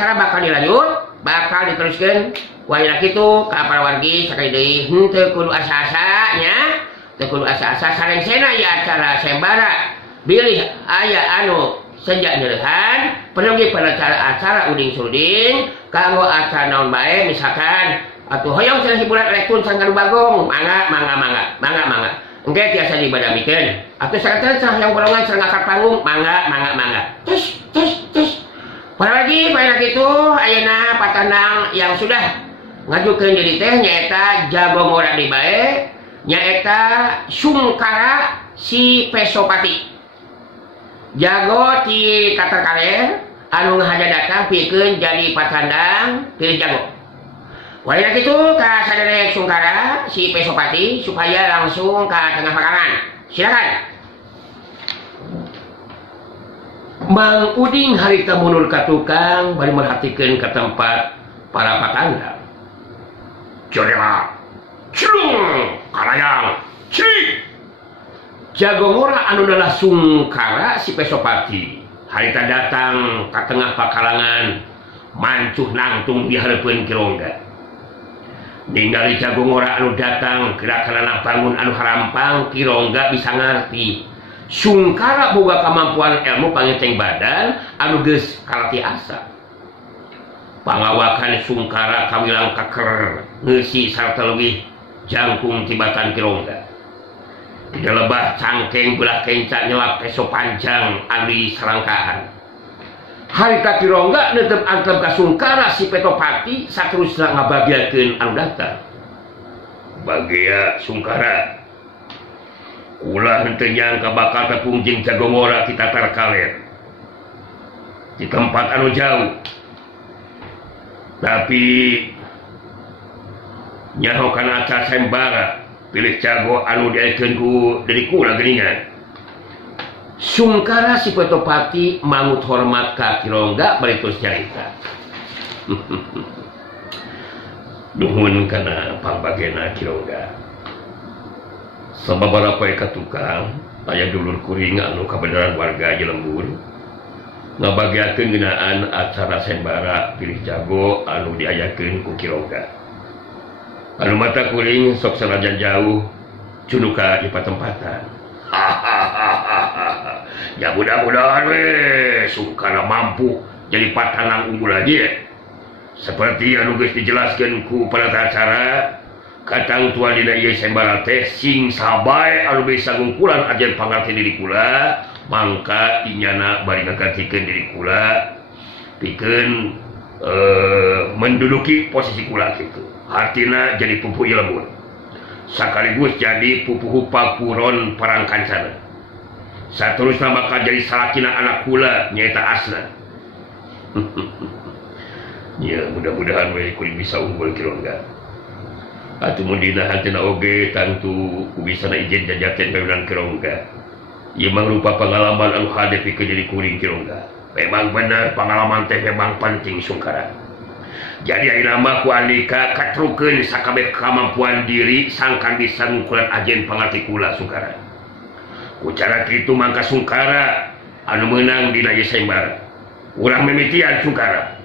acara bakal dilanjut, bakal diteruskan. Wayah kitu ka para wargi sakali deui henteu kudu asa-asa nya, teu kudu asa-asa sarengsena ya acara sembara. Bilih aya anu senja nyeurehan, penugi pada acara uding suruding kanggo acara naon bae misalkan atuh hoyong cenah hiburan elektron sanggaru bagong, mangga. Engke tiasa dibadamikeun. Atuh saretan cenah yang golongan cenah ngangkat panggung, mangga. Tes. Para lagi bae kitu ayeuna patandang yang sudah ngajukeun diri teh nyaeta jago ngora di bae, nyaeta Sungkara si Pesopati. Jago ti Tatar Kaler anu ngahada datang pikeun jadi patandang pilih jago. Wayah kitu ka sadere Sungkara si Pesopati supaya langsung ka tengah pakarangan. Silakan. Mang Uding harita mundur ka tukang bari merhatikeun ka tempat para patandang. Jodela, cilung, kalayang, cik. Jago ngora anu adalah Sungkara si Pesopati harita datang ke tengah pakarangan mancuh nangtung di harapan Kirongga. Ningali jago ngora anu datang gerakan bangun anu harampang Kirongga bisa ngerti Sungkara boga kemampuan ilmu pangeteng badan anu geus kalati asa. Pangawakan Sungkara kawilang kaker ngeusi sarta leuwih jangkung tibatan Kirongga. Di lebah cangkeng belah kenca nyelap peso panjang andi serangkaan. Harita Kirongga netep antep ka Sungkara si Petopati saterusna ngabagiakeun anu datang. Bagia Sungkara, ulah henteu nyangka bakal tepungjing jago ngora ti Tatar Kaler di tempat anu jauh. Tapi nyaho kana acara sembara pilih jago anu diaikeun ku dari kula geuningan. Sungkara si Petopati mangut hormat ka Kirongga bari tos carita. Nuhun kana pangbagena Kirongga. Sababaraha poe ka tukang aya dulur kuring anu kabeneran warga Jelembur ngabagiakeun ngeunaan acara sembara pilih jago anu diayakeun ku Kirongga. Anu mata kuring sok sanajan jauh cunuka di patempatan. Ya mudah-mudahan Sungkara mampu jadi patanang unggul lagi. Seperti anu geus dijelaskeun ku pada acara katang tua dina ieu sembara teh sing sabae anu bisa ngungkulan ajen pangarti diri kula mangka inyana bari ngagantikeun diri kula pikeun menduduki posisi kula kitu. Artina jadi pupuh ilmu sekaligus jadi pupuh pakuron perang kancana. Saterusna bakal jadi salakina anak kula nyaeta Asna. Ya mudah-mudahan we kuring bisa unggul Kirongga. Atuh mun dina hantena oge tantu kubisana ijen jajakeun pimpinan Kirongga. Ieu mangrupa pengalaman anu hadepi ke diri kuring Kirongga. Memang benar pengalaman teh memang penting Sungkara. Jadi ayeuna mah ku andika katrukeun sakabeh kemampuan diri sangkan bisa ngungkulan ajen pangarti kula Sungkara. Ku cara kitu mangka Sungkara anu meunang dina ieu sembara. Urang mimitian Sungkara.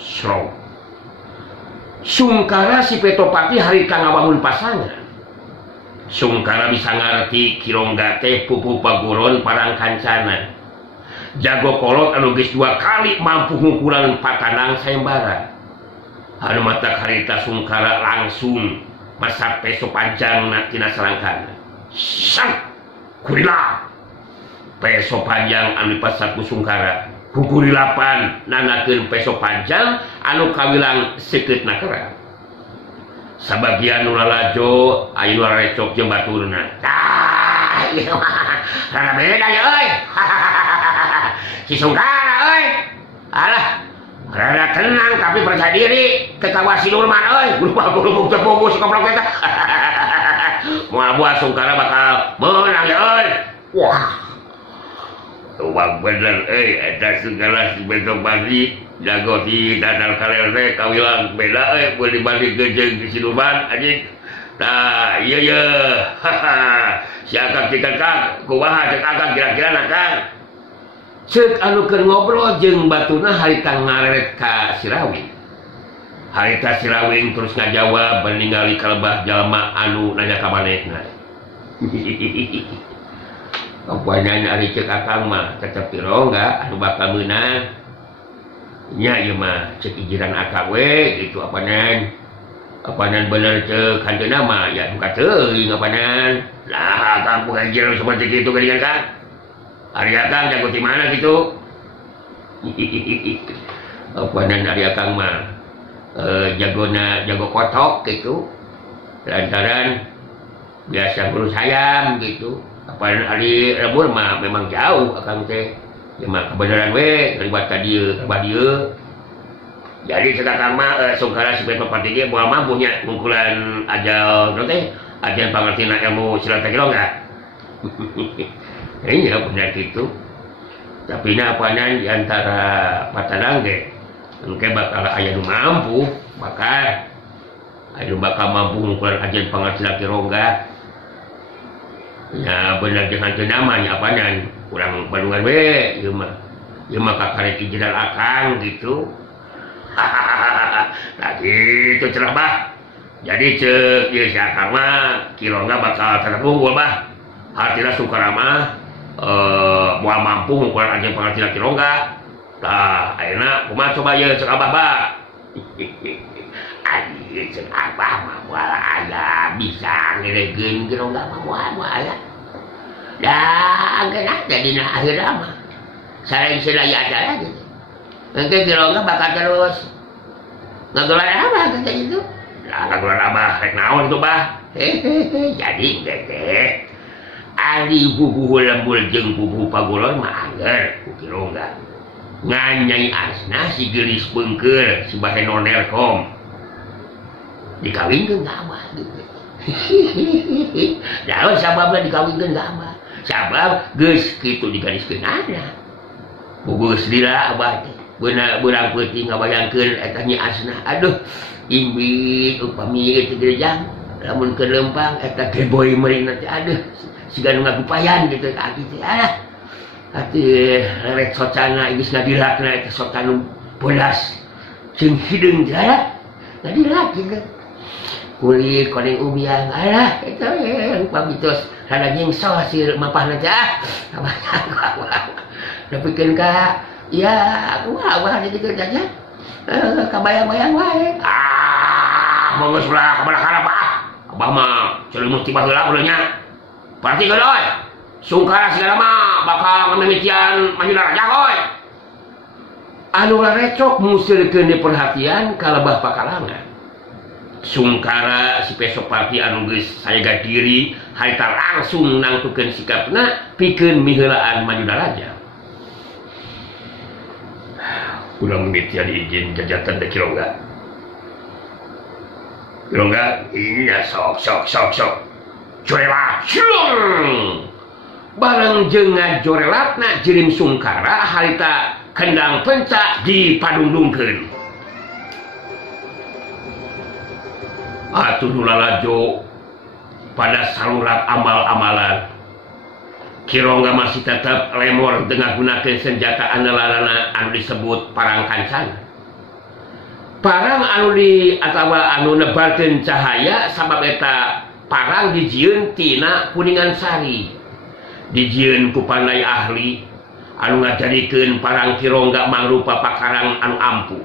Srong. Sungkara si Petopati harita ngawangun pasangan. Sungkara bisa ngarti Kirongga teh pupuh paguron parang kancana. Jago kolot anu geus 2 kali mampu ngungkulan patanang sembara. Anu mata harita Sungkara langsung masak peso panjang tina serangkan. Sang kurila peso panjang anu dipasat ku Sungkara kukurilapan nanakeun peso panjang anu kawilang sekeutna kera. Sabagian nu lalajo aya nu recok jeung baturna. Tah ieu mah rada beda ya euy. Si Sungkara euy. Alah rada tenang tapi percaya diri kekawasi Nurman euy. Guru terpugus goblok eta. Moal buat Sungkara bakal menang ya euy. Wah. Tuang bener eta segala sebetulnya pasti jago di Tatar Kaler teh kawilang beda mun dibandingkeun jeung si Nurman anjing. Nah iya si Akang Cikakak kumaha cek Akang kira-kira Kang. cek anu keur ngobrol jeung batuna harita ngaret ka Sirawing. Harita Sirawing terus ngajawab ningali kalebah jalma anu nanya ka manehna. Kapanyan ari cek akang mah tetep Tirongga anu bakal meunang. Nya ieu mah cek ijiran akang we gitu apanan. Apanan bener cek hanteuna mah ya buka teuing apanan. Lah akang pengajian seperti kitu geuningan Kang. Ari akang jago di mana gitu? Apanan ari akang mah jago kotok gitu. Lantaran biasa ngurus ayam gitu. Apanan ari rebur mah memang jauh akang teh. Ya mah kebenaran we terlibat ka dieu, ka dieu. Jadi sekarang mah sungkara sebagai pepati ge moal mampu nya ngungkulan ajal naon teh? Ajan pangertina ilmu silat Tirongga. Iya benar gitu. Tapi na apanan di antara patanang ge engke bakal aya nu mampu, bakal aya nu bakal mampu ngungkulan ajan pangertina Tirongga. Ya benar dengan nama nya apanan kurang Bandungan we ieu mah. Ieu mah kakarek ijiran akang gitu. Nah gitu cenah bah. Jadi cek ieu si akang mah Tirongga bakal tetep unggul bah. Hartina sungkara mah moal mampu ngungkulan ajan pangertina Tirongga. Tah ayeuna kumaha coba ieu cek Abah bah. Ari cek Abah mah moal aya bisa ngeregeun Tirongga mah moal aya. Dah geus jadi akhirna mah sareng sedaya acara gitu. Engke Tirongga bakal terus ngagelar apa kata itu? Lah ngagelar Abah rek naon tuh bah? Jadi teh ari bubuh lembul jeung bubuh pagolon mah angger ku Tirongga. Nganyai asna si geulis beungkeul si bahe nonelkom. Dikawinkeun ka Abah gitu. Daun sababna dikawinkeun ka Abah. Sabab geus kitu digariskeun anak. Bugus lila Abah teh. Beuna urang peuting ngabayangkeun eta nya asna. Aduh, imbit upami ieu teh jang. Lamun keur lempang eta teh boy meurina teh aduh siga nu ngagupayan gitu ka aki teh. Atuh rek socana geus ngadilatna eta socan nu belas. Jeung hideung teh ngadilat gitu. Kulit koneng ubiang alah eta upami tos rada nyengso si mapahna teh nepikeun ka ya kumaha gitu aja kabayang-bayang wae monggo ulah ka harap Abah mah ceuleuh ti baheula ulah nya pasti godoy sungkara segala mah bakal ngamimitian mahina raja hoy anu recok musirkeun perhatian kalebah pakalangan. Sungkara si Pesopati anu geus sayaga diri harita langsung nangtukeun sikapna pikeun miheulaan maju daraja. Urang mimiti izin jajatan teh Tirongga. Tirongga iya sok. Jorelat. Bareng jeung ngajorelatna jirim sungkara harita kendang penca dipadundungkeun. Atuh nulalajo pada salurat amal-amalan Tirongga masih tetap lemor dengan gunakan senjata andalanna anu disebut parang kancana. Parang anu di atawa anu nebarkeun cahaya sabab eta parang dijieun tina kuningan sari. Dijieun ku pandai ahli anu ngajadikeun parang Tirongga mangrupa pakarang anu ampuh.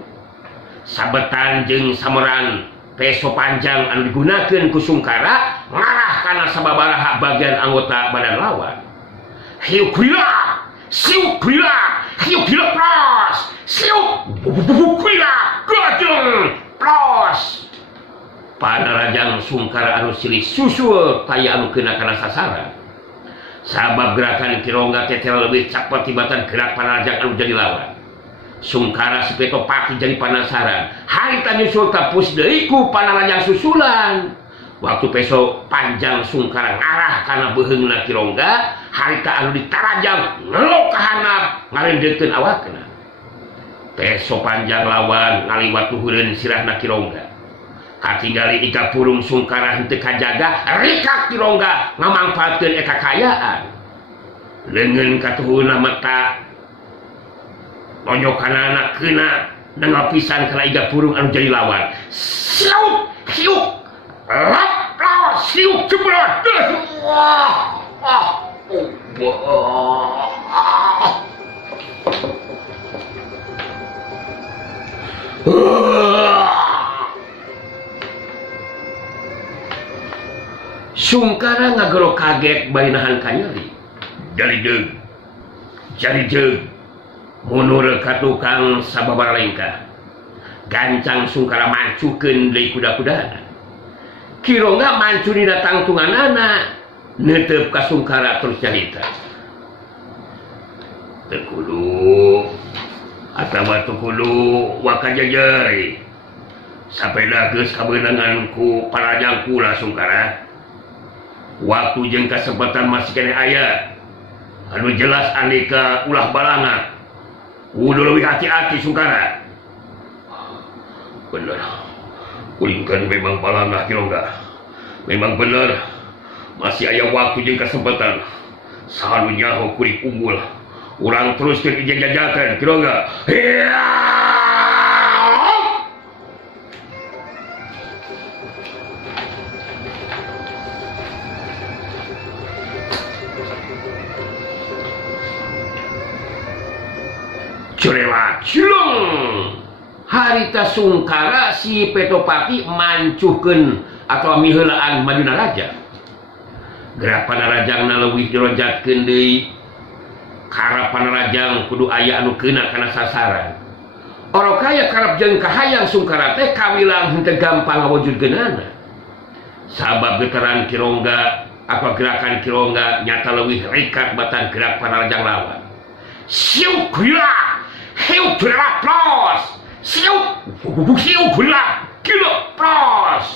Sabetan jeung sameran peso panjang anu digunakeun ku Sungkara ngarah kana sababaraha bagian anggota badan lawan. Hiu gila, siu gila, pros, siu gila, gajeng pros. Panarajang Sungkara anu silih susul taya anu kena kana sasaran. Sabab gerakan Tirongga teh lebih cepet tibatan gerak panarajang anu jadi lawan. Sungkara si Petopati jadi penasaran. Harita nyusul kapus deui ku panarajang susulan. Waktu peso panjang Sungkara ngarah kana beheungna Tirongga, harita anu ditarajang ngelok ka handap ngarendekeun awakna. Peso panjang lawan ngaliwat luhureun sirahna Tirongga. Katinggali ika purung Sungkara henteu kajaga, rikak Tirongga ngamangpaatkeun eta kayaan. Leungeun katuhuna mata lonjokan anak kena dengan pisan kena iga burung anu jadi lawan. Siup siup lap lap siup jebret. Wah Sungkara ngagero kaget bari nahan kanyeri. Jari deug mundur ka tukang sababaraha lengkah. Gancang Sungkara mancukeun deui kuda-kudana. Kirongga mancu dina tangtunganana neuteup ka Sungkara terus carita. Teu kudu atawa teu kudu wakajajari. Sapeda geus kabeunangan ku parajang kula Sungkara. Waktu jeung kasempatan masih kene aya. Anu jelas aneka ulah balanga. Kudu leuwih hati-hati Sungkara. Bener. Kulingkan memang balanga Kirongga. Memang bener. Masih aya waktu jeung kasempatan. Sahalu nyaho kuring unggul. Urang teruskeun ijeng-jajakan Kirongga. Curela cilung harita Sungkara si Petopati mancukeun atau miheulaan majuna raja. Gerak panarajangna leuwih dilonjatkeun deui. Karep panarajang kudu aya anu keuna kana sasaran. Oro kaya karep jeung kahayang Sungkara teh kawilang henteu gampang ngawujudkeunana. Sabab getaran Kirongga apa gerakan Kirongga nyata leuwih rikat batan gerak panarajang lawan. Siup gila hiu gila pros siup gila pros.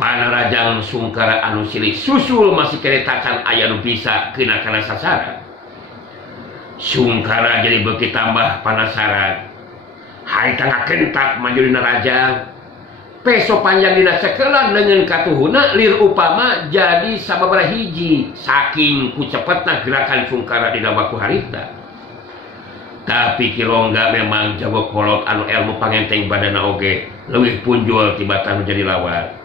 Panarajang Sungkara anu silih susul masih keretakan aya nu bisa kena kana sasaran. Sungkara jadi beuki tambah penasaran. Hai tangga kentak maju dina rajang. Peso panjang dina sekelan dengan katuhuna lir upama jadi sababaraha hiji saking ku cepetna gerakan Sungkara dina waktu harita. Tapi Kirongga memang jago kolot anu ilmu pangenteng badana oge leuwih punjul tibatan jadi lawan.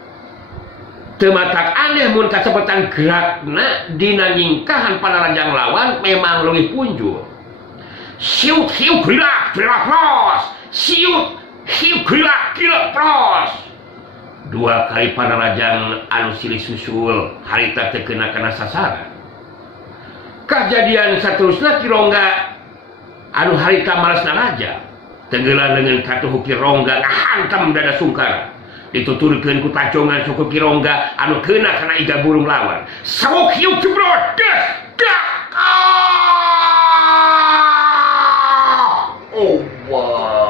Teu matak aneh mun kacepetan gerakna dina nyingkahan panarajang lawan memang leuwih punjul. Siut hiu gila pros. Siut hiu gila pros. Dua kali panarajang anu silih susul harita teu keuna kana sasaran. Kajadian saterusna Kirongga anu harita malasna raja tenggelan dengan katuhu Kirongga ngahantam dada Sungkara dituturkeun ku tacongan suku Kirongga anu keuna kana iga burung lawan. Sabuk hiu jebrot oh wow.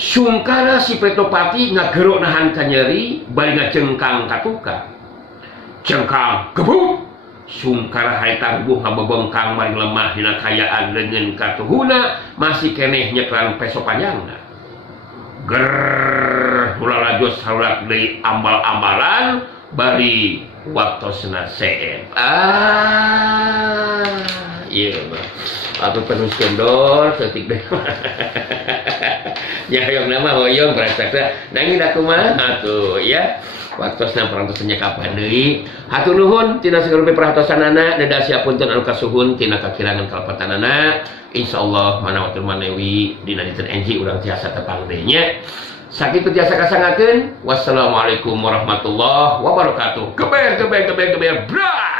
Sungkara si Petopati ngagero nahan kanyeri bari ngacengkang ka tukang. Cengkang gebuk Sungkara haita rubuh ngabebengkang maring lemah dina kayaan dengan katuhuna masih keneh nyeklan peso panjangna. Ger ulah lajos harurak deui ambal-ambalan bari waktosna seet. Ieu mah atuh penuh kendor setik deh. Nya hoyong nama hoyong prasakna nanging da kumaha atuh ya. Waktosna parantosna kapan deui. Hatur nuhun tina sagerupi perhatosanana dada siapunten anu kasuhun tina kakirangan kalepatanana. Insyaallah manawatur manewi dina dinten enji urang tiasa tepang deui nya. Sakitu tiasa kasangakeun. Wassalamualaikum warahmatullahi wabarakatuh. Geber bray.